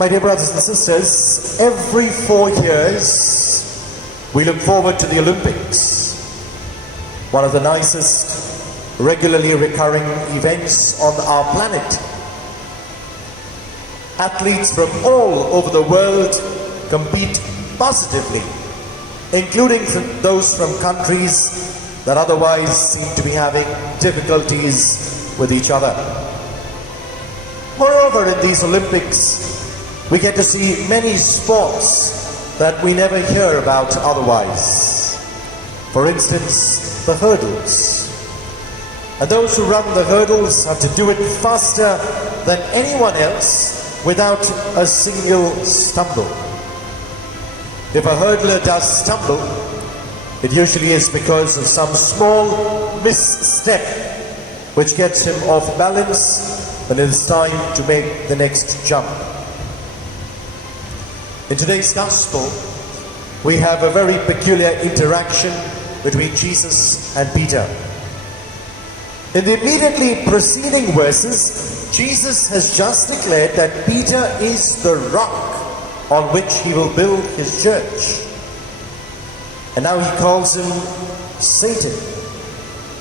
My dear brothers and sisters, every 4 years we look forward to the Olympics, one of the nicest, regularly recurring events on our planet. Athletes from all over the world compete positively, including those from countries that otherwise seem to be having difficulties with each other. Moreover, in these Olympics, we get to see many sports that we never hear about otherwise. For instance, the hurdles. And those who run the hurdles have to do it faster than anyone else without a single stumble. If a hurdler does stumble, it usually is because of some small misstep which gets him off balance when it is time to make the next jump. In today's Gospel, we have a very peculiar interaction between Jesus and Peter. In the immediately preceding verses, Jesus has just declared that Peter is the rock on which he will build his church. And now he calls him Satan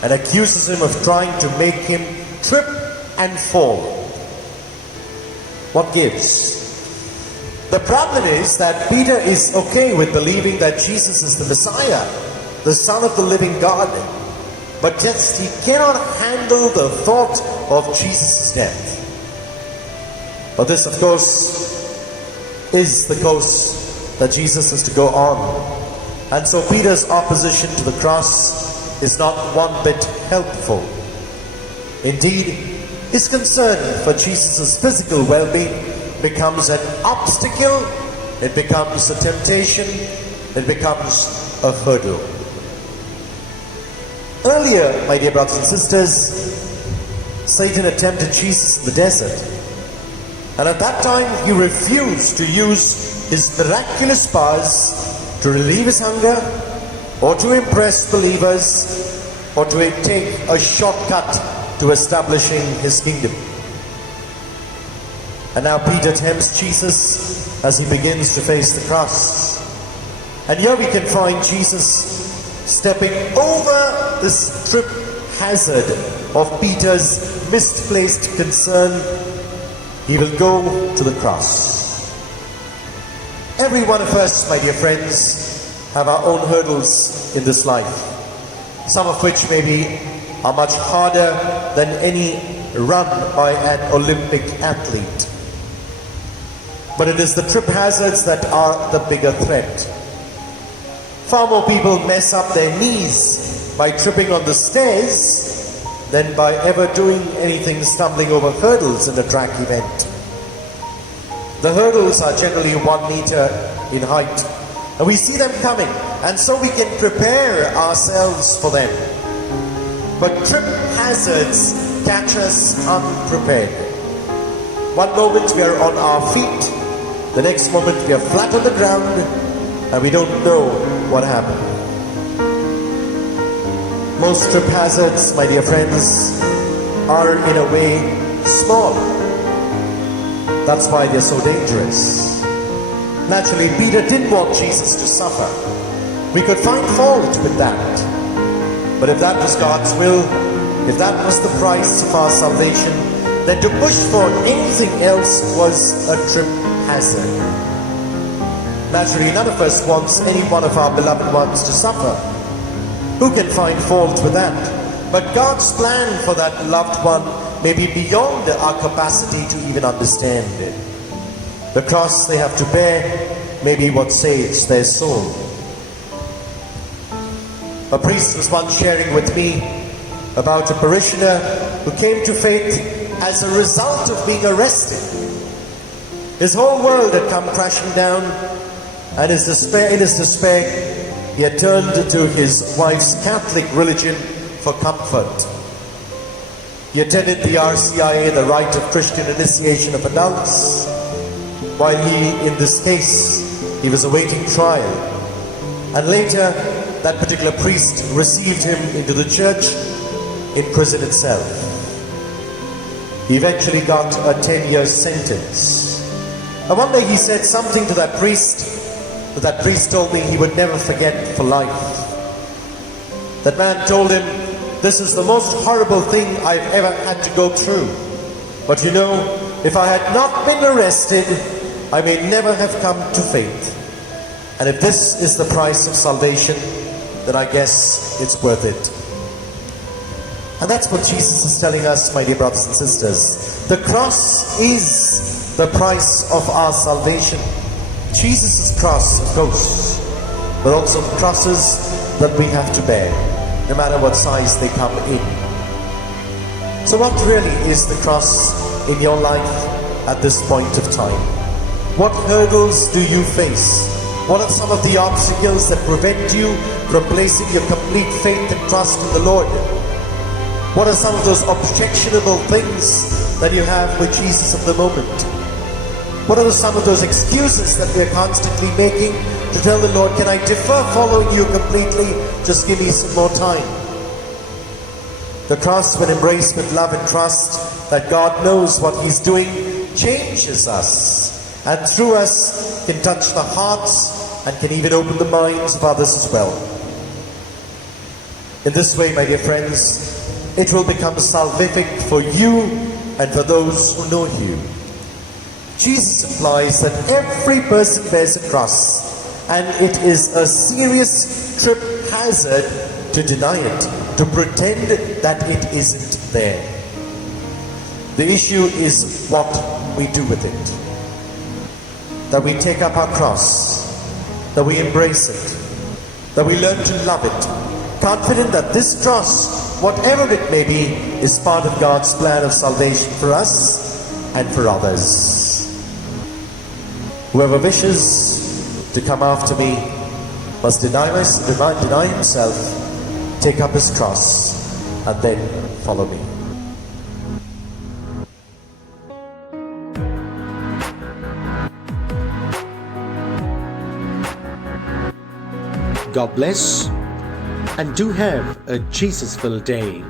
and accuses him of trying to make him trip and fall. What gives? The problem is that Peter is okay with believing that Jesus is the Messiah, the Son of the living God, but just he cannot handle the thought of Jesus' death. But this, of course, is the course that Jesus is to go on. And so Peter's opposition to the cross is not one bit helpful. Indeed, his concern for Jesus' physical well-being becomes an obstacle, it becomes a temptation, it becomes a hurdle. Earlier, my dear brothers and sisters, Satan attempted Jesus in the desert. And at that time, he refused to use his miraculous powers to relieve his hunger, or to impress believers, or to take a shortcut to establishing his kingdom. And now Peter tempts Jesus as he begins to face the cross. And here we can find Jesus stepping over this trip hazard of Peter's misplaced concern. He will go to the cross. Every one of us, my dear friends, have our own hurdles in this life, some of which maybe are much harder than any run by an Olympic athlete. But it is the trip hazards that are the bigger threat. Far more people mess up their knees by tripping on the stairs than by ever doing anything stumbling over hurdles in a track event. The hurdles are generally 1 meter in height, and we see them coming, and so we can prepare ourselves for them. But trip hazards catch us unprepared. One moment we are on our feet, the next moment we are flat on the ground, and we don't know what happened. Most trip hazards, my dear friends, are in a way small. That's why they're so dangerous. Naturally, Peter didn't want Jesus to suffer. We could find fault with that. But if that was God's will, if that was the price of our salvation, then to push for anything else was a trip hazard. Naturally, none of us wants any one of our beloved ones to suffer. Who can find fault with that? But God's plan for that loved one may be beyond our capacity to even understand it. The cross they have to bear may be what saves their soul. A priest was once sharing with me about a parishioner who came to faith as a result of being arrested. His whole world had come crashing down, and in his despair, he had turned to his wife's Catholic religion for comfort. He attended the RCIA, the Rite of Christian Initiation of Adults, while in this case, he was awaiting trial. And later, that particular priest received him into the church in prison itself. He eventually got a 10-year sentence. And one day he said something to that priest, but that priest told me he would never forget for life. That man told him, "This is the most horrible thing I've ever had to go through. But you know, if I had not been arrested, I may never have come to faith. And if this is the price of salvation, then I guess it's worth it." And that's what Jesus is telling us, my dear brothers and sisters. The cross is the price of our salvation. Jesus' cross, of course, but also the crosses that we have to bear, no matter what size they come in. So what really is the cross in your life at this point of time? What hurdles do you face? What are some of the obstacles that prevent you from placing your complete faith and trust in the Lord? What are some of those objectionable things that you have with Jesus at the moment? What are some of those excuses that we are constantly making to tell the Lord, "Can I defer following you completely? Just give me some more time." The cross, when embraced with love and trust that God knows what He's doing, changes us, and through us can touch the hearts and can even open the minds of others as well. In this way, my dear friends, it will become salvific for you and for those who know you. Jesus implies that every person bears a cross, and it is a serious trip hazard to deny it, to pretend that it isn't there. The issue is what we do with it. That we take up our cross, that we embrace it, that we learn to love it, confident that this cross, whatever it may be, is part of God's plan of salvation for us and for others. Whoever wishes to come after me must deny himself, take up his cross, and then follow me. God bless, and do have a Jesus-filled day.